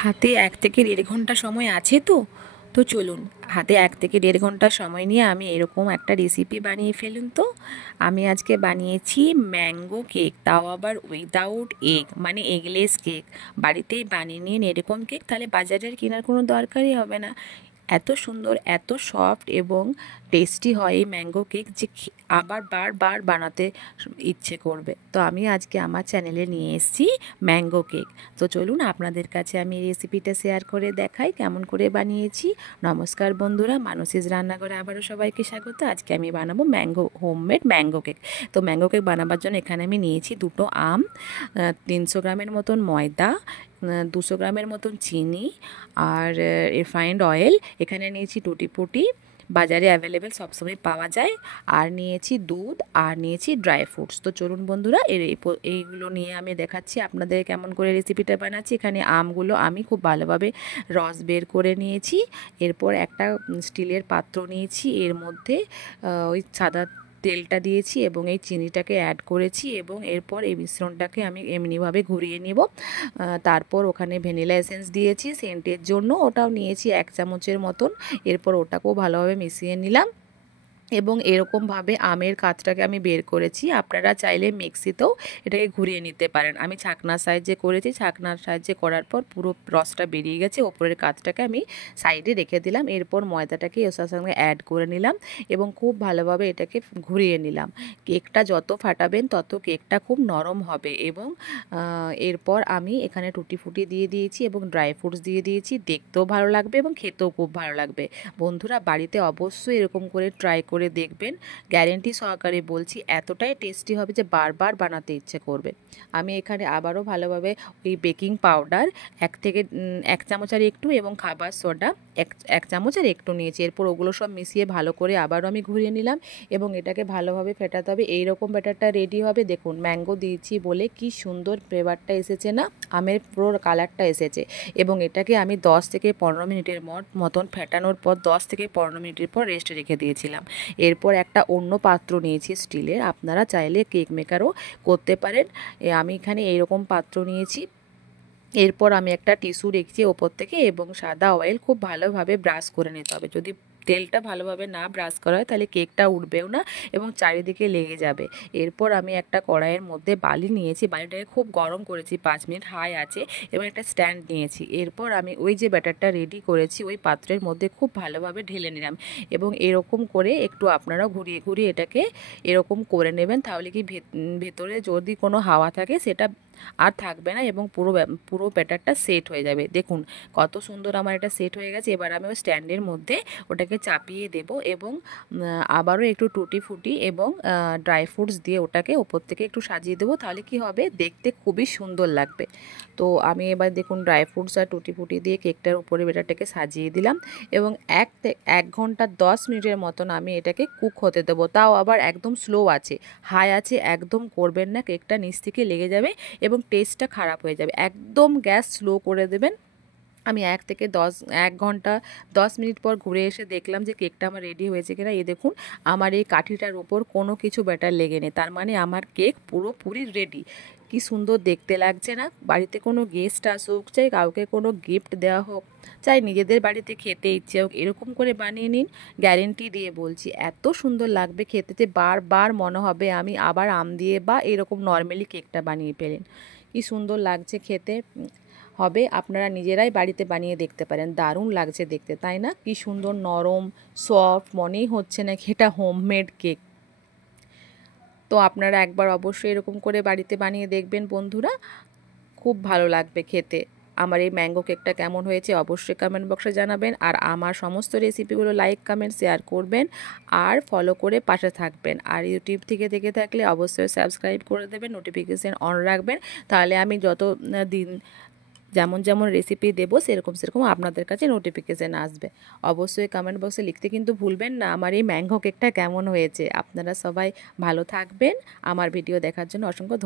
হাতে 1 থেকে 1.5 ঘন্টা সময় আছে তো তো চলুন হাতে 1 থেকে 1.5 ঘন্টা সময় নিয়ে আমি এরকম একটা রেসিপি বানিয়ে ফেলুন। তো আমি আজকে বানিয়েছি ম্যাঙ্গো কেক, তাও আবার উইদাউট এগ, মানে এগলেস কেক। বাড়িতেই বানিয়ে নিন এরকম কেক, তাহলে বাজারের কেনার কোনো দরকারই হবে না। এত সুন্দর, এত সফট এবং টেস্টি হয় এই ম্যাঙ্গো কেক যে আবার বারবার বানাতে ইচ্ছে করবে। তো আমি আজকে আমার চ্যানেলে নিয়ে এসেছি ম্যাঙ্গো কেক। তো চলুন আপনাদের কাছে আমি এই রেসিপিটা শেয়ার করে দেখাই কেমন করে বানিয়েছি। নমস্কার বন্ধুরা, মানসীজ রান্নাঘরে আবারও সবাইকে স্বাগত। আজকে আমি বানাবো হোমমেড ম্যাঙ্গো কেক। তো ম্যাঙ্গো কেক বানাবার জন্য এখানে আমি নিয়েছি 2টো আম, 300 গ্রামের মতন ময়দা, 200 গ্রামের মতন চিনি আর রিফাইন্ড অয়েল। এখানে নিয়েছি টুটি ফুটি, বাজারে অ্যাভেলেবেল সবসময় পাওয়া যায়। আর নিয়েছি দুধ, আর নিয়েছি ড্রাই ফ্রুটস। তো চলুন বন্ধুরা এইগুলো নিয়ে আমি দেখাচ্ছি আপনাদের কেমন করে রেসিপিটা বানাচ্ছি। এখানে আমগুলো আমি খুব ভালোভাবে রস বের করে নিয়েছি। এরপর একটা স্টিলের পাত্র নিয়েছি, এর মধ্যে ওই সাদা তেলটা দিয়েছি এবং এই চিনিটাকে অ্যাড করেছি এবং এরপর এই মিশ্রণটাকে আমি এমনিভাবে ঘুরিয়ে নেব। তারপর ওখানে ভ্যানিলা এসেন্স দিয়েছি সেন্টের জন্য, ওটাও নিয়েছি 1 চামচের মতন। এরপর ওটাকেও ভালোভাবে মিশিয়ে নিলাম এবং এরকমভাবে আমের কাতটাকে আমি বের করেছি। আপনারা চাইলে মিক্সিতেও এটাকে ঘুরিয়ে নিতে পারেন। আমি ছাকনার সাহায্যে করেছি। ছাকনার সাহায্যে করার পর পুরো রসটা বেরিয়ে গেছে, ওপরের কাতটাকে আমি সাইডে রেখে দিলাম। এরপর ময়দাটাকে ওর সঙ্গে অ্যাড করে নিলাম এবং খুব ভালোভাবে এটাকে ঘুরিয়ে নিলাম। কেকটা যত ফাটাবেন তত কেকটা খুব নরম হবে। এবং এরপর আমি এখানে টুটি ফুটি দিয়ে দিয়েছি এবং ড্রাই ফ্রুটস দিয়ে দিয়েছি। দেখতেও ভালো লাগবে এবং খেতেও খুব ভালো লাগবে। বন্ধুরা বাড়িতে অবশ্যই এরকম করে ট্রাই করে দেখবেন, গ্যারেন্টি সহকারে বলছি এতটাই টেস্টি হবে যে বারবার বানাতে ইচ্ছে করবে। আমি এখানে আবারও ভালোভাবে ওই বেকিং পাউডার 1 চামচ আর একটু এবং খাবার সোডা 1 চামচ আর একটু নিয়েছি। এরপর ওগুলো সব মিশিয়ে ভালো করে আবারও আমি ঘুরিয়ে নিলাম এবং এটাকে ভালোভাবে ফেটাতে হবে। এইরকম ব্যাটারটা রেডি হবে। দেখুন ম্যাঙ্গো দিয়েছি বলে কি সুন্দর ফ্লেভারটা এসেছে না, আমের পুরো কালারটা এসেছে। এবং এটাকে আমি 10 থেকে 15 মিনিটের মতন ফেটানোর পর 10 থেকে 15 মিনিটের পর রেস্টে রেখে দিয়েছিলাম। এরপর একটা অন্য পাত্র নিয়েছি স্টিলের, আপনারা চাইলে কেক মেকারও করতে পারেন। আমি এখানে এইরকম পাত্র নিয়েছি। এরপর আমি একটা টিস্যু রেখেছি ওপর থেকে এবং সাদা অয়েল খুব ভালোভাবে ব্রাশ করে নিতে হবে। যদি তেলটা ভালোভাবে না ব্রাশ করা হয় তাহলে কেকটা উঠবেও না এবং চারিদিকে লেগে যাবে। এরপর আমি একটা কড়াইয়ের মধ্যে বালি নিয়েছি, বালিটাকে খুব গরম করেছি 5 মিনিট হাই আছে এবং একটা স্ট্যান্ড নিয়েছি। এরপর আমি ওই যে ব্যাটারটা রেডি করেছি ওই পাত্রের মধ্যে খুব ভালোভাবে ঢেলে নিলাম এবং এরকম করে একটু আপনারা ঘুরিয়ে ঘুরিয়ে এটাকে এরকম করে নেবেন। তাহলে কি ভেতরে যদি কোনো হাওয়া থাকে সেটা আর থাকবে না এবং পুরো ব্যাটারটা সেট হয়ে যাবে। দেখুন কত সুন্দর আমার এটা সেট হয়ে গেছে। এবার আমি ওই স্ট্যান্ডের মধ্যে ওটাকে চাপিয়ে দেব এবং আবারও একটু টুটি ফুটি এবং ড্রাই ফ্রুটস দিয়ে ওটাকে ওপর থেকে একটু সাজিয়ে দেবো। তাহলে কি হবে, দেখতে খুবই সুন্দর লাগবে। তো আমি এবার দেখুন ড্রাই ফ্রুটস আর টুটি ফুটি দিয়ে কেকটার উপরে ব্যাটারটাকে সাজিয়ে দিলাম এবং 1 ঘন্টা 10 মিনিটের মতন আমি এটাকে কুক হতে দেবো। তাও আবার একদম স্লো আছে, হাই আছে একদম করবেন না, কেকটা নিচ থেকে লেগে যাবে এবং টেস্টটা খারাপ হয়ে যাবে। একদম গ্যাস স্লো করে দেবেন। আমি 1 ঘন্টা 10 মিনিট পর ঘুরে এসে দেখলাম যে কেকটা আমার রেডি হয়েছে কিনা। এই দেখুন আমার এই কাঠিটার ওপর কোনো কিছু ব্যাটার লেগে নেই, তার মানে আমার কেক পুরোপুরি রেডি। কি সুন্দর দেখতে লাগছে না। বাড়িতে কোনো গেস্ট আসুক, চাই কাউকে কোনো গিফট দেওয়া হোক, চাই নিজেদের বাড়িতে খেতে ইচ্ছে হোক, এরকম করে বানিয়ে নিন। গ্যারেন্টি দিয়ে বলছি এত সুন্দর লাগবে খেতে যে বারবার মনে হবে আমি আবার আম দিয়ে বা এরকম নর্মালি কেকটা বানিয়ে পেলেন। কি সুন্দর লাগছে খেতে হবে, আপনারা নিজেরাই বাড়িতে বানিয়ে দেখতে পারেন। দারুণ লাগছে দেখতে, তাই না? কি সুন্দর নরম সফট, মনেই হচ্ছে না কি এটা হোমমেড কেক। তো আপনারা একবার অবশ্যই এরকম করে বাড়িতে বানিয়ে দেখবেন বন্ধুরা, খুব ভালো লাগবে খেতে। আমার এই ম্যাঙ্গো কেকটা কেমন হয়েছে অবশ্যই কমেন্ট বক্সে জানাবেন। আর আমার সমস্ত রেসিপিগুলো লাইক কমেন্ট শেয়ার করবেন আর ফলো করে পাশে থাকবেন। আর ইউটিউব থেকে দেখে থাকলে অবশ্যই সাবস্ক্রাইব করে দেবেন, নোটিফিকেশান অন রাখবেন। তাহলে আমি যত দিন যেমন যেমন রেসিপি দেবো সেরকম সেরকম আপনাদের কাছে নোটিফিকেশান আসবে। অবশ্যই কমেন্ট বক্সে লিখতে কিন্তু ভুলবেন না আমার এই ম্যাঙ্গো কেকটা কেমন হয়েছে। আপনারা সবাই ভালো থাকবেন। আমার ভিডিও দেখার জন্য অসংখ্য